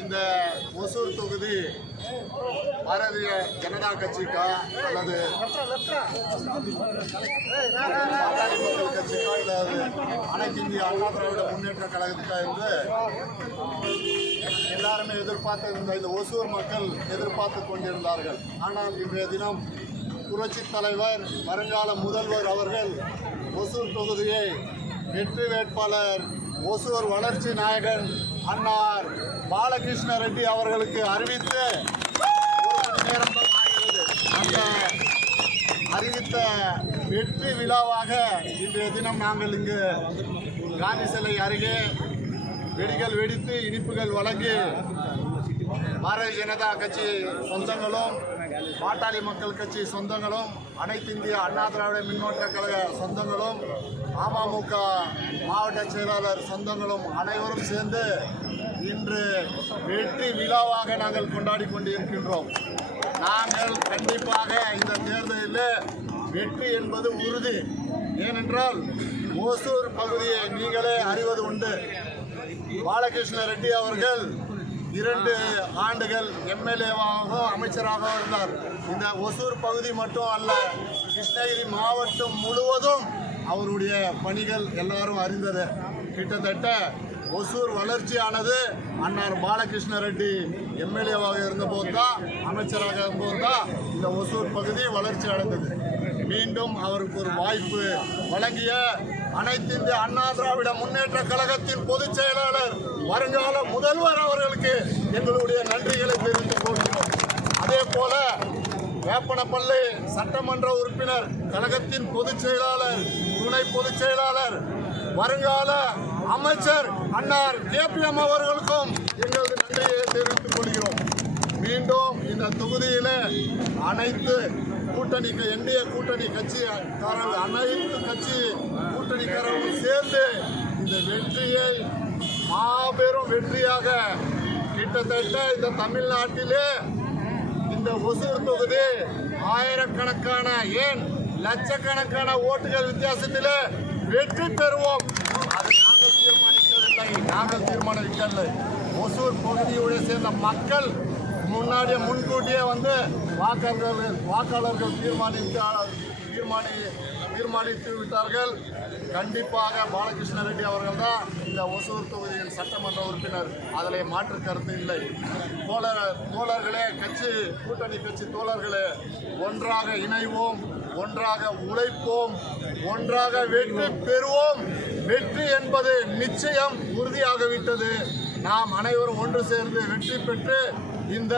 இந்த ஒசூர் தொகுதி பாரதிய ஜனதா கட்சிக்கா அல்லது பாட்டாளி மக்கள் கட்சிக்கா அல்லது அனைத்து இந்திய அண்ணா திராவிட முன்னேற்ற கழகத்துக்கா என்று எல்லாருமே எதிர்பார்த்து இந்த ஒசூர் மக்கள் எதிர்பார்த்து கொண்டிருந்தார்கள். ஆனால் இன்றைய தினம் புரட்சி தலைவர் வருங்கால முதல்வர் அவர்கள் ஒசூர் தொகுதியை வெற்றி வேட்பாளர் ஒசூர் வளர்ச்சி நாயகன் அன்னார் பாலகிருஷ்ண ரெட்டி அவர்களுக்கு அறிவித்து ஒரு மணி நேரம் தான் ஆகிறது. அந்த அறிவித்த வெற்றி விழாவாக இன்றைய தினம் நாங்கள் இங்கு காந்தி சிலை அருகே வெடிகள் வெடித்து இனிப்புகள் வழங்கி பாரதிய ஜனதா கட்சி சொந்தங்களும் பாட்டாளி மக்கள் கட்சி சொந்தங்களும் அனைத்து இந்திய அண்ணா திராவிட முன்னேற்ற கழக சொந்தங்களும் அமமுக மாவட்ட செயலாளர் சொந்தங்களும் அனைவரும் சேர்ந்து இன்று வெற்றி விழாவாக நாங்கள் கொண்டாடி கொண்டிருக்கின்றோம். நாங்கள் கண்டிப்பாக இந்த தேர்தலில் வெற்றி என்பது உறுதி. ஏனென்றால் ஒசூர் பகுதியை நீங்களே அறிவது உண்டு. பாலகிருஷ்ண ரெட்டி அவர்கள் 2 ஆண்டுகள் எம்எல்ஏவாகவும் அமைச்சராகவும் இருந்தார். இந்த ஒசூர் பகுதி மட்டும் அல்ல, கிருஷ்ணகிரி மாவட்டம் முழுவதும் அவருடைய பணிகள் எல்லாரும் அறிந்தது. கிட்டத்தட்ட ஒசூர் வளர்ச்சியானது அன்னார் பாலகிருஷ்ண ரெட்டி எம்எல்ஏவாக இருந்தபோது தான், அமைச்சராக இருந்தபோது தான் இந்த ஒசூர் பகுதி வளர்ச்சி அடைந்தது. மீண்டும் அவருக்கு ஒரு வாய்ப்பு வழங்கிய அனைத்து இந்திய அண்ணா திராவிட முன்னேற்ற கழகத்தின் பொதுச் செயலாளர் வருங்கால முதல்வர் அவர்களுக்கு எங்களுடைய நன்றிகளை தெரிவித்துக் கொள்கிறோம். அதே போல வேப்பனப்பள்ளி சட்டமன்ற உறுப்பினர் கழகத்தின் பொதுச் செயலாளர், துணை பொதுச் செயலாளர், வருங்கால அமைச்சர் அன்னார் கேபிஎம் அவர்களுக்கும் எங்களது நன்றியை தெரிவித்துக் கொள்கிறோம். மீண்டும் இந்த தொகுதியிலே அனைத்து கூட்டணி என்டிஏ கூட்டணி கட்சிக்காரர்கள் அனைத்து கட்சி கூட்டணிக்காரர்களும் சேர்ந்து இந்த வெற்றியை மாபெரும் வெற்றியாக கிட்டத்தட்ட இந்த தமிழ்நாட்டிலே இந்த ஒசூர் தொகுதி ஆயிரக்கணக்கான ஏன் லட்சக்கணக்கான ஓட்டுகள் வித்தியாசத்திலே வெற்றி பெறுவோம். அது நாங்கள் தீர்மானிக்கவில்லை, நாங்கள் தீர்மானிக்கவில்லை. ஒசூர் பகுதியோடு சேர்ந்த மக்கள் முன்கூட்டியே வந்து வாக்காளர்கள் தீர்மானித்து விட்டார்கள். கண்டிப்பாக பாலகிருஷ்ண ரெட்டி அவர்கள் தான் இந்த ஒசூர் தொகுதியின் சட்டமன்ற உறுப்பினர். அதில் மாற்று கருத்து இல்லை. தோழர்களே, கூட்டணி கட்சி தோழர்களே, ஒன்றாக இணைவோம், ஒன்றாக உழைப்போம், ஒன்றாக வெற்றி பெறுவோம். வெற்றி என்பது நிச்சயம் உறுதியாகிவிட்டது. நாம் அனைவரும் ஒன்று சேர்ந்து வெற்றி பெற்று இந்த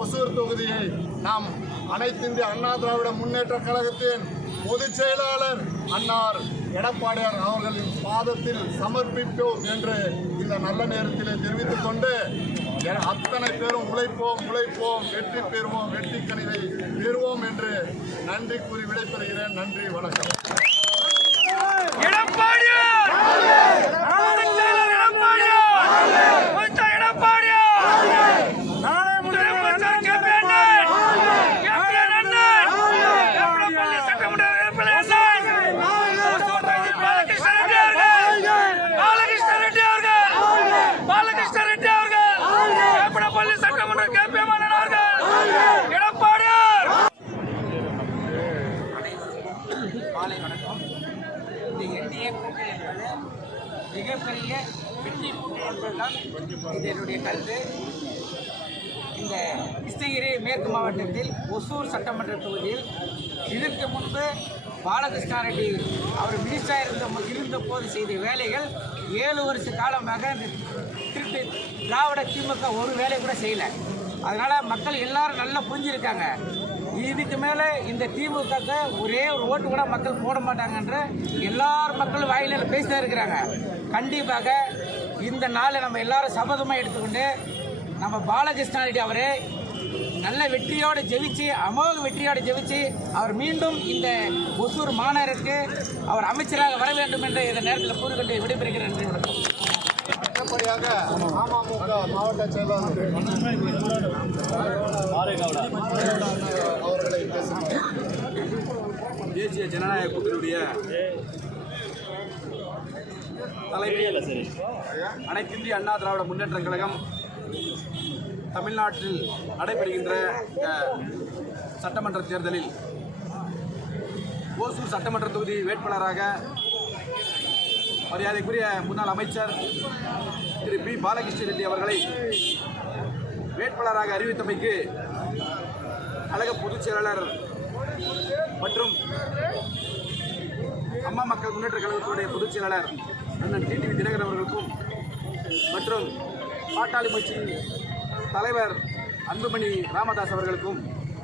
ஒசூர் தொகுதியை நாம் அனைத்து இந்திய அண்ணா திராவிட முன்னேற்ற கழகத்தின் பொதுச் செயலாளர் அன்னார் எடப்பாடியார் அவர்களின் பாதத்தில் சமர்ப்பிப்போம் என்று இந்த நல்ல நேரத்திலே தெரிவித்துக் கொண்டு அத்தனை பேரும் உழைப்போம், வெற்றி பெறுவோம், வெற்றி கனிவை பெறுவோம் என்று நன்றி கூறி விடைபெறுகிறேன். நன்றி, வணக்கம். காலை வணக்கம். இந்த என்டிஏ கூட்டணி என்பது மிகப்பெரிய வெற்றி கூட்டணி என்பதுதான் இதனுடைய கருத்து. இந்த கிருஷ்ணகிரி மேற்கு மாவட்டத்தில் ஒசூர் சட்டமன்ற தொகுதியில் இதற்கு முன்பு பாலகிருஷ்ணா ரெட்டி அவர் மினிஸ்டராக இருந்த போது செய்த வேலைகள் 7 வருஷ காலமாக இந்த திருட்டு திராவிட திமுக ஒரு வேலை கூட செய்யலை. அதனால் மக்கள் எல்லாரும் நல்லா புரிஞ்சிருக்காங்க. இதுக்கு மேலே இந்த திமுக ஒரே ஒரு ஓட்டு கூட மக்கள் போட மாட்டாங்கன்ற எல்லார் மக்களும் வாயிலில் பேசிதான் இருக்கிறாங்க. கண்டிப்பாக இந்த நாளை நம்ம எல்லாரும் சபதமாக எடுத்துக்கொண்டு நம்ம பாலகிருஷ்ணா ரெட்டி அவரே நல்ல வெற்றியோடு ஜெயிச்சு, அமோக வெற்றியோடு ஜெயிச்சு அவர் மீண்டும் இந்த ஒசூர் மாநகருக்கு அவர் அமைச்சராக வர வேண்டும் என்று இந்த நேரத்தில் கூறிக்கொண்டு விடைபெறுகிறேன். நன்றி, வணக்கம். அடுத்தபடியாக அமமுக மாவட்ட செயலாளர் அவர்களை பேசுகிறார். தேசிய ஜனநாயக கூட்டணியுடைய தலைமையில் அனைத்திந்திய அண்ணா திராவிட முன்னேற்றக் கழகம் தமிழ்நாட்டில் நடைபெறுகின்ற சட்டமன்ற தேர்தலில் ஓசூர் சட்டமன்ற தொகுதி வேட்பாளராக மரியாதைக்குரிய முன்னாள் அமைச்சர் திரு பி பாலகிருஷ்ண ரெட்டி அவர்களை வேட்பாளராக அறிவித்தமைக்கு கழக பொதுச் செயலாளர் மற்றும் அம்மா மக்கள் முன்னேற்ற கழகத்துடைய பொதுச் செயலாளர் அண்ணன் டிடிவி தினகரன் அவர்களுக்கும் மற்றும் பாட்டாளி கட்சி தலைவர் அன்புமணி ராமதாஸ் அவர்களுக்கும்